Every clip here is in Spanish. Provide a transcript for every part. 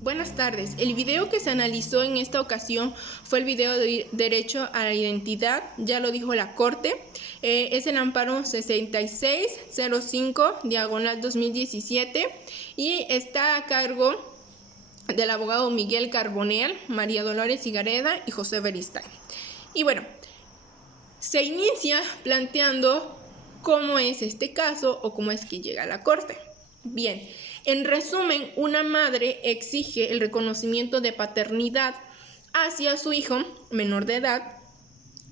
Buenas tardes. El video que se analizó en esta ocasión fue el video de derecho a la identidad, ya lo dijo la Corte. Es el amparo 6605/2017 y está a cargo del abogado Miguel Carbonell, María Dolores Higareda y José Beristain. Y bueno, se inicia planteando cómo es este caso o cómo es que llega a la Corte. Bien, en resumen, una madre exige el reconocimiento de paternidad hacia su hijo menor de edad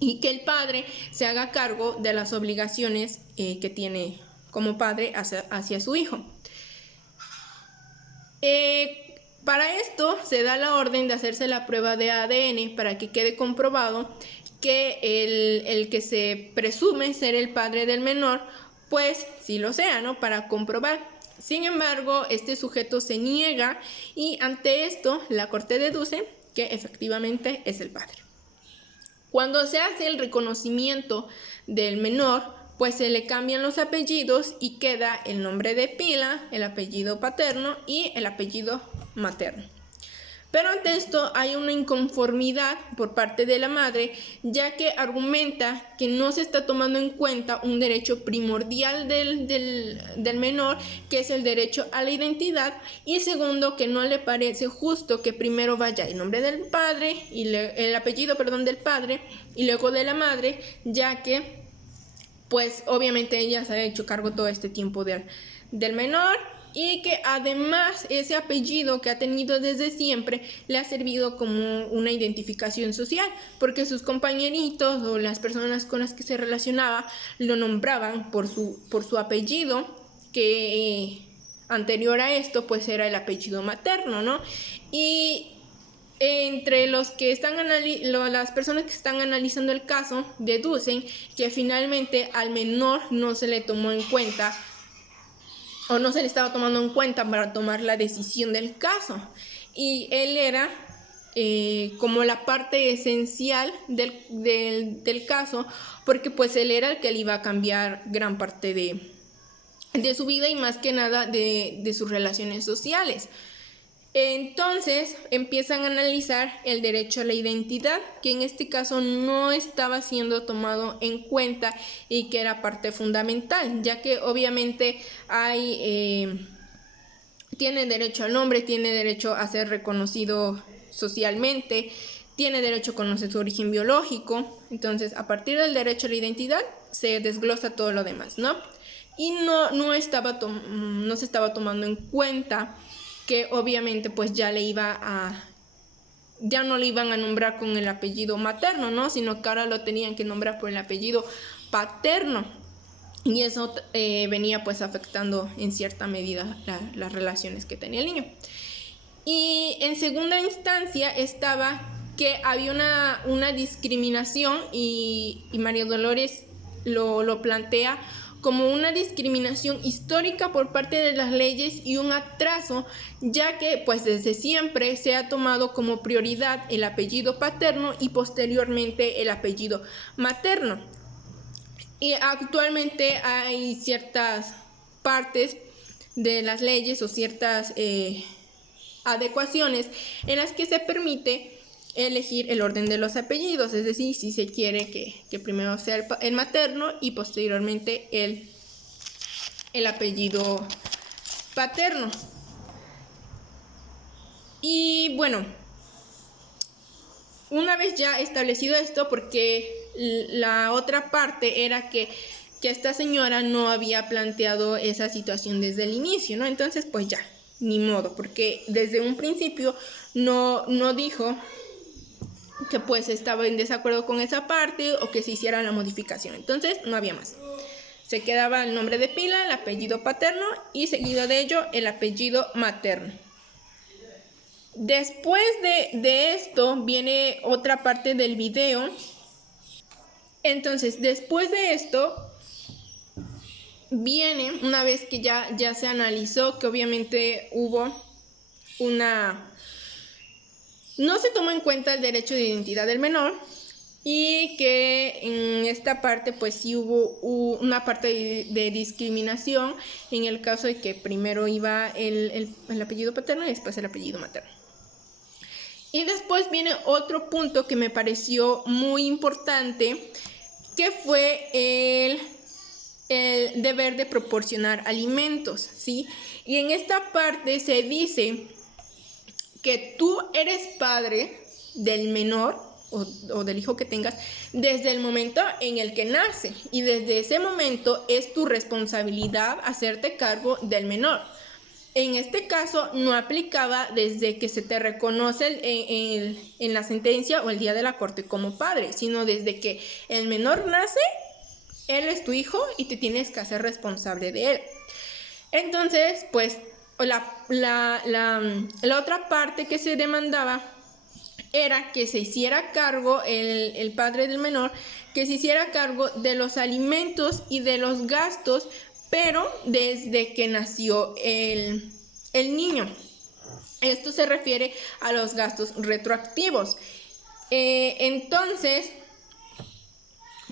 y que el padre se haga cargo de las obligaciones que tiene como padre hacia su hijo. Para esto se da la orden de hacerse la prueba de ADN para que quede comprobado que el que se presume ser el padre del menor, pues sí lo sea, ¿no? Para comprobar. Sin embargo, este sujeto se niega y ante esto la Corte deduce que efectivamente es el padre. Cuando se hace el reconocimiento del menor, pues se le cambian los apellidos y queda el nombre de pila, el apellido paterno y el apellido materno. Pero ante esto hay una inconformidad por parte de la madre, ya que argumenta que no se está tomando en cuenta un derecho primordial del menor, que es el derecho a la identidad, y segundo, que no le parece justo que primero vaya el nombre del padre, el apellido del padre, y luego de la madre, ya que pues obviamente ella se ha hecho cargo todo este tiempo del menor, y que además ese apellido que ha tenido desde siempre le ha servido como una identificación social, porque sus compañeritos o las personas con las que se relacionaba lo nombraban por su apellido, que anterior a esto pues era el apellido materno, ¿no? Y entre los que las personas que están analizando el caso deducen que finalmente al menor no se le tomó en cuenta o no se le estaba tomando en cuenta para tomar la decisión del caso, y él era como la parte esencial del caso, porque pues él era el que le iba a cambiar gran parte de su vida y más que nada de sus relaciones sociales. Entonces empiezan a analizar el derecho a la identidad, que en este caso no estaba siendo tomado en cuenta y que era parte fundamental, ya que obviamente tiene derecho al nombre, tiene derecho a ser reconocido socialmente, tiene derecho a conocer su origen biológico. Entonces, a partir del derecho a la identidad se desglosa todo lo demás, ¿no? Y no se estaba tomando en cuenta que obviamente pues ya no le iban a nombrar con el apellido materno, ¿no? Sino que ahora lo tenían que nombrar por el apellido paterno, y eso venía pues afectando en cierta medida las relaciones que tenía el niño. Y en segunda instancia estaba que había una discriminación, y María Dolores lo plantea como una discriminación histórica por parte de las leyes y un atraso, ya que pues desde siempre se ha tomado como prioridad el apellido paterno y posteriormente el apellido materno. Y actualmente hay ciertas partes de las leyes o ciertas adecuaciones en las que se permite elegir el orden de los apellidos, es decir, si se quiere que primero sea el materno y posteriormente el apellido paterno. Y bueno, una vez ya establecido esto, porque la otra parte era que esta señora no había planteado esa situación desde el inicio, ¿no? Entonces pues ya, ni modo, porque desde un principio no dijo que pues estaba en desacuerdo con esa parte o que se hiciera la modificación. Entonces no había más. Se quedaba el nombre de pila, el apellido paterno y seguido de ello el apellido materno. Después de esto viene otra parte del video. Entonces después de esto viene, una vez que ya se analizó que obviamente no se tomó en cuenta el derecho de identidad del menor, y que en esta parte pues sí hubo una parte de discriminación en el caso de que primero iba el apellido paterno y después el apellido materno. Y después viene otro punto que me pareció muy importante, que fue el deber de proporcionar alimentos, ¿sí? Y en esta parte se dice que tú eres padre del menor o del hijo que tengas desde el momento en el que nace, y desde ese momento es tu responsabilidad hacerte cargo del menor. En este caso no aplicaba desde que se te reconoce en la sentencia o el día de la corte como padre, sino desde que el menor nace, él es tu hijo y te tienes que hacer responsable de él. Entonces, pues la otra parte que se demandaba era que se hiciera cargo el padre del menor, que se hiciera cargo de los alimentos y de los gastos, pero desde que nació el niño. Esto se refiere a los gastos retroactivos. Entonces,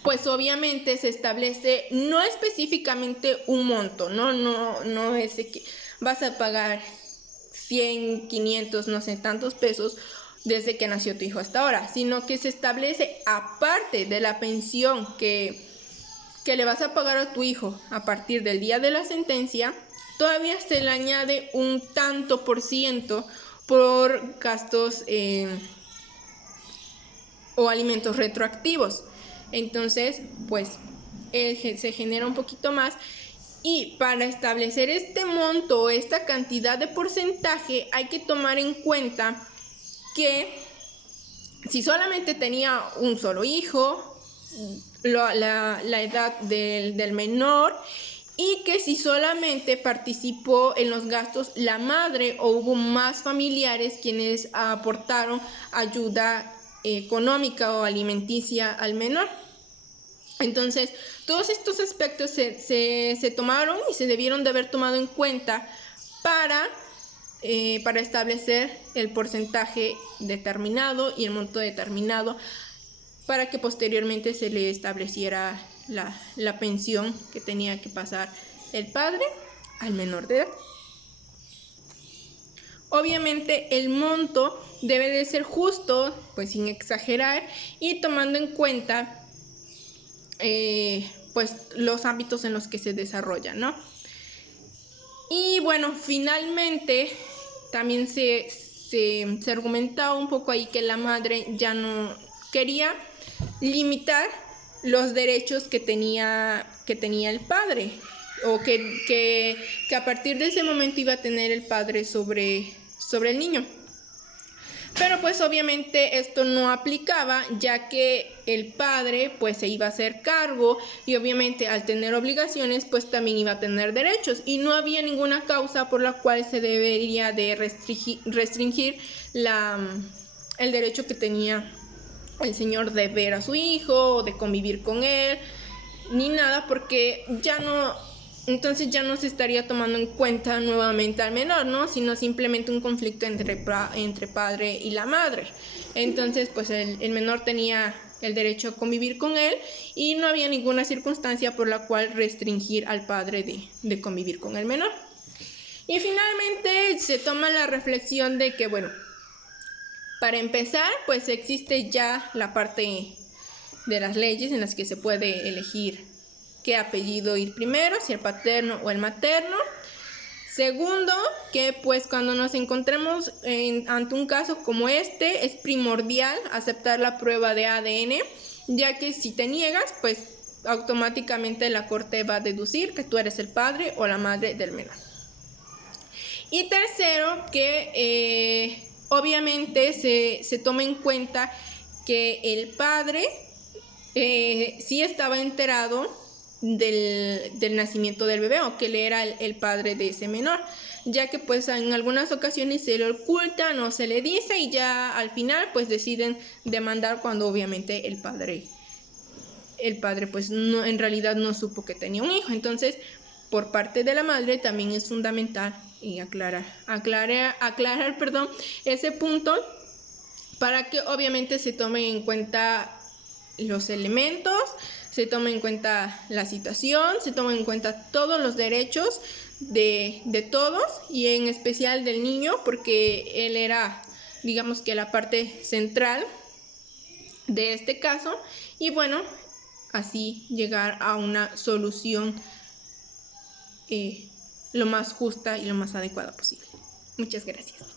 pues obviamente se establece no específicamente un monto, no es de que vas a pagar 100, 500, no sé, tantos pesos desde que nació tu hijo hasta ahora, sino que se establece, aparte de la pensión que le vas a pagar a tu hijo a partir del día de la sentencia, todavía se le añade un tanto por ciento por gastos o alimentos retroactivos. Entonces, pues se genera un poquito más, y para establecer este monto o esta cantidad de porcentaje hay que tomar en cuenta que si solamente tenía un solo hijo, la edad del menor, y que si solamente participó en los gastos la madre o hubo más familiares quienes aportaron ayuda económica o alimenticia al menor. Entonces, todos estos aspectos se tomaron y se debieron de haber tomado en cuenta para establecer el porcentaje determinado y el monto determinado, para que posteriormente se le estableciera la pensión que tenía que pasar el padre al menor de edad. Obviamente el monto debe de ser justo, pues sin exagerar, y tomando en cuenta pues los ámbitos en los que se desarrolla, ¿no? Y bueno, finalmente también se argumentaba un poco ahí que la madre ya no quería limitar los derechos que tenía el padre, o que a partir de ese momento iba a tener el padre sobre el niño. Pero pues obviamente esto no aplicaba, ya que el padre pues se iba a hacer cargo, y obviamente al tener obligaciones pues también iba a tener derechos, y no había ninguna causa por la cual se debería de restringir el derecho que tenía el señor de ver a su hijo o de convivir con él, ni nada, porque entonces ya no se estaría tomando en cuenta nuevamente al menor, ¿no? Sino simplemente un conflicto entre padre y la madre. Entonces, pues el menor tenía el derecho a convivir con él, y no había ninguna circunstancia por la cual restringir al padre de convivir con el menor. Y finalmente se toma la reflexión de que, bueno, para empezar, pues existe ya la parte de las leyes en las que se puede elegir qué apellido ir primero, si el paterno o el materno. Segundo, que pues cuando nos encontremos ante un caso como este, es primordial aceptar la prueba de ADN, ya que si te niegas, pues automáticamente la corte va a deducir que tú eres el padre o la madre del menor. Y tercero, que obviamente se toma en cuenta que el padre sí estaba enterado del nacimiento del bebé, o que él era el padre de ese menor, ya que pues en algunas ocasiones se le oculta, no se le dice, y ya al final pues deciden demandar cuando obviamente el padre pues no, en realidad no supo que tenía un hijo. Entonces, por parte de la madre también es fundamental y aclarar ese punto, para que obviamente se tome en cuenta los elementos, se toma en cuenta la situación, se toma en cuenta todos los derechos de todos y en especial del niño, porque él era, digamos que la parte central de este caso, y bueno, así llegar a una solución lo más justa y lo más adecuada posible. Muchas gracias.